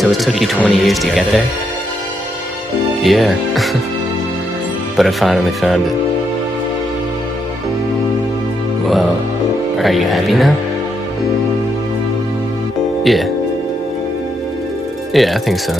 So it took you 20 years to get there? Yeah. But I finally found it. Well, are you happy now? Yeah. Yeah, I think so.